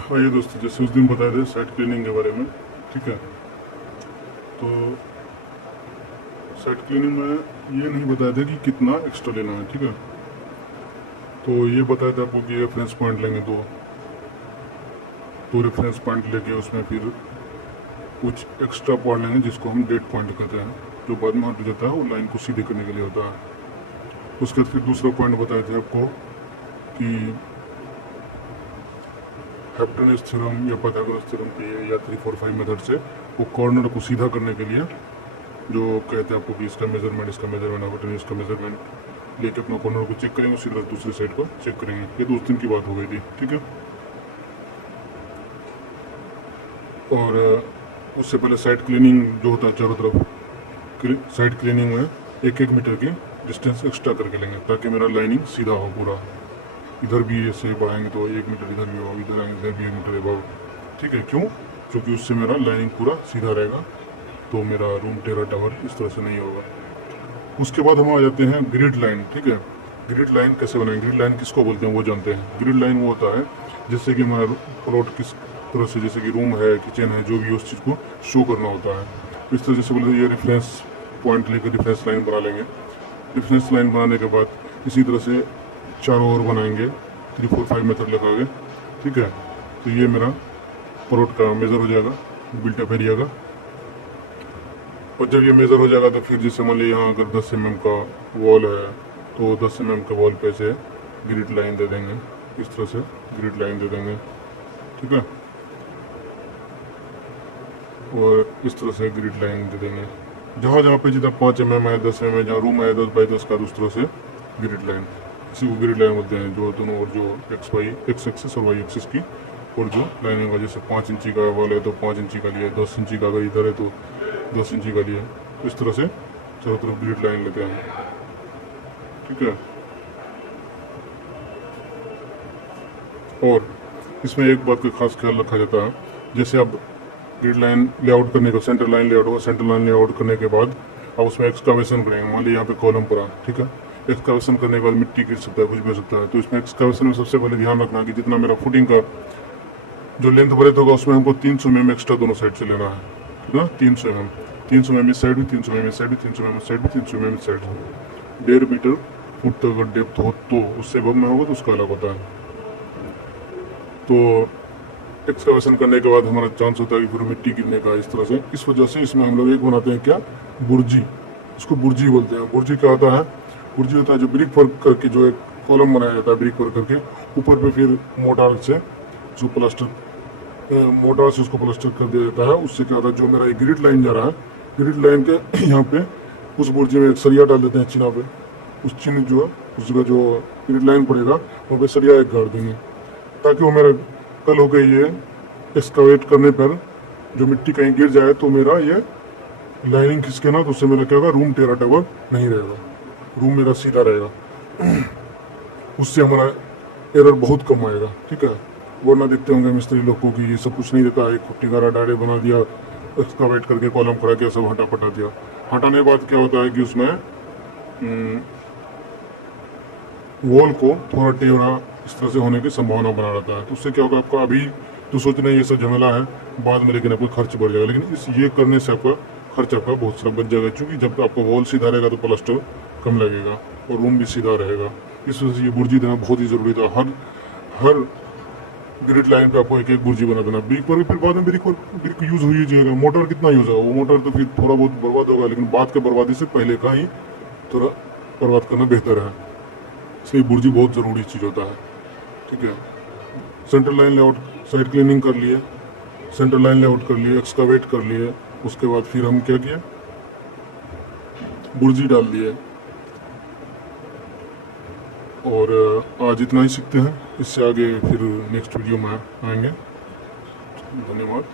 हाँ ये दोस्तों, जैसे उस दिन बताए थे साइट क्लीनिंग के बारे में, ठीक है। तो साइट क्लीनिंग में ये नहीं बताया था कि कितना एक्स्ट्रा लेना है, ठीक है। तो ये बताया था आपको कि रेफरेंस पॉइंट लेंगे तो रेफरेंस पॉइंट लेके उसमें फिर कुछ एक्स्ट्रा पॉइंट लेंगे जिसको हम डेट पॉइंट कहते हैं, जो बाद में हट जाता है वो लाइन को सीधे करने के लिए होता है। उसके बाद फिर दूसरा पॉइंट बताए थे आपको कि हैप्टनेस थ्योरम या पाइथागोरस थ्योरम की या 3, 4, 5 मेथड से वो कॉर्नर को सीधा करने के लिए जो कहते हैं आपको कि इसका मेजरमेंट हाइपोटेन्यूज का मेजरमेंट लेके अपना कॉर्नर को चेक करेंगे, उसी तरह दूसरी साइड को चेक करेंगे। ये 2 दिन की बात हो गई थी, ठीक है। और उससे पहले साइड क्लीनिंग जो होता है चारों तरफ, साइड क्लीनिंग में 1-1 मीटर की डिस्टेंस एक्स्ट्रा करके लेंगे ताकि मेरा लाइनिंग सीधा हो पूरा। इधर भी ऐसे बढ़ाएंगे तो 1 मीटर इधर भी हो, इधर आएंगे इधर भी 1 मीटर अबाउ, ठीक है। क्यों? क्योंकि उससे मेरा लाइनिंग पूरा सीधा रहेगा, तो मेरा रूम टेरा टावर इस तरह से नहीं होगा। उसके बाद हम आ जाते हैं ग्रिड लाइन, ठीक है। ग्रिड लाइन कैसे बनाएंगे? ग्रिड लाइन किसको बोलते हैं वो जानते हैं। ग्रिड लाइन वो होता है जैसे कि हमारा प्लॉट किस तरह से, जैसे कि रूम है, किचन है, जो भी उस चीज़ को शो करना होता है। इस तरह जैसे बोलते हैं ये रेफरेंस पॉइंट लेकर रेफरेंस लाइन बना लेंगे। रेफरेंस लाइन बनाने के बाद इसी तरह से चारों ओर बनाएंगे 3, 4, 5 मेथड लगा के, ठीक है। तो ये मेरा प्लॉट का मेज़र हो जाएगा बिल्टअप एरिया का। और जब ये मेज़र हो जाएगा तो फिर जैसे मान लीजिए यहाँ अगर 10 mm का वॉल है तो 10 mm के वॉल पे से ग्रिड लाइन दे देंगे, इस तरह से ग्रिड लाइन दे देंगे, ठीक है। और इस तरह से ग्रिड लाइन दे देंगे जहाँ जहाँ पे जितना 5 mm है, 10 mm, जहाँ रूम है 10 बाई 10 का, उस तरह से ग्रिड लाइन, इसी को ग्रिड लाइन बोलते हैं। जो दोनों और जो एक्स एक्सिस और वाई एक्सिस की और जो लाइनिंग का, जैसे 5 इंची का वॉल है तो 5 इंची का लिए, 10 इंची का अगर इधर है तो 10 इंची का लिए, इस तरह से चारों तरफ ग्रिड लाइन लेते हैं, ठीक है। और इसमें एक बात का खास ख्याल रखा जाता है, जैसे अब ग्रिड लाइन लेआउट करने का, सेंटर लाइन लेआउट होगा, सेंटर लाइन लेआउट करने के बाद अब उसमें एक्सकावेशन करेंगे। मान लीजिए यहाँ पे कॉलम पड़ा, ठीक है। एक्सकावेशन करने के बाद मिट्टी गिर सकता है, कुछ भी हो सकता है। तो इसमें एक्सकावेशन में सबसे पहले ध्यान रखना कि जितना मेरा फुटिंग का जो लेंथ ब्रेथ होगा उसमें हमको 300 mm एक्स्ट्रा दोनों साइड से लेना है, ठीक है। 300 mm इस साइड भी, 300 mm इस साइड भी, 300 mm इस साइड भी, 300 mm इस साइड। 1.5 मीटर फुट तक अगर डेप्थ हो तो, उससे अब में होगा तो उसका अलग होता है। तो एक्सकावेशन करने के बाद हमारा चांस होता है कि फिर मिट्टी गिरने का, इस तरह से। इस वजह से इसमें हम लोग एक बनाते हैं क्या, बुर्जी, उसको बुर्जी बोलते हैं। बुर्जी क्या होता है? बुर्जी होता है जो ब्रिक वर्क करके जो एक कॉलम बनाया जाता है ब्रिक वर्क करके, ऊपर पे फिर मोटार से जो मोटार से उसको प्लास्टर कर दिया जाता है। उससे क्या होता है, जो मेरा एक ग्रिड लाइन जा रहा है, ग्रिड लाइन के यहाँ पे उस बुर्जी में एक सरिया डाल देते हैं चिन्ह पे। उस चिन्ह जो है उस जगह जो ग्रिड लाइन पड़ेगा वहाँ पे सरिया एक गाड़ देंगे, ताकि वो मेरा कल हो गई ये एक्सकावेट करने पर जो मिट्टी कहीं गिर जाए तो मेरा ये लाइनिंग खिसके ना, तो उससे मेरा क्या होगा, रूम टेरा टावर नहीं रहेगा, रूम मेरा सीधा रहेगा। उससे हमारा एरर बहुत कम आएगा, ठीक है। वरना देखते होंगे मिस्त्री लोग को कि ये सब कुछ नहीं देता है, कुट्टी गारा डायरे बना दिया, एक्सकावेट करके कॉलम करा के सब हटा पटा दिया। हटाने के बाद क्या होता है कि उसमें वॉल को थोड़ा टेढ़ा इस तरह से होने की संभावना बना रहता है। तो उससे क्या होगा, आपका अभी तो सोचना ये सब झमेला है बाद में, लेकिन आपका खर्च बढ़ जाएगा। लेकिन इस ये करने से आपका खर्च आपका बहुत सारा बच जाएगा, क्योंकि जब आपका वॉल सीधा रहेगा तो प्लास्टर कम लगेगा और रूम भी सीधा रहेगा। इस वजह से ये बुर्जी देना बहुत ही ज़रूरी था। हर ग्रिड लाइन पे आपको एक एक बुर्जी बना देना। ब्रिक पर फिर बाद में ब्रिक यूज़ हो ही जाएगा। मोटर कितना यूज़ होगा, वो मोटर तो फिर थोड़ा बहुत बर्बाद होगा, लेकिन बाद के बर्बादी से पहले का ही थोड़ा बर्बाद करना बेहतर है। इसलिए बुर्जी बहुत ज़रूरी चीज़ होता है, ठीक है। Centre line layout, side cleaning कर लिए, सेंटर लाइन लेआउट कर लिए, एक्सकावेट कर लिए। उसके बाद फिर हम क्या किए, बुर्जी डाल दिए। और आज इतना ही सीखते हैं, इससे आगे फिर नेक्स्ट वीडियो में आएंगे। धन्यवाद।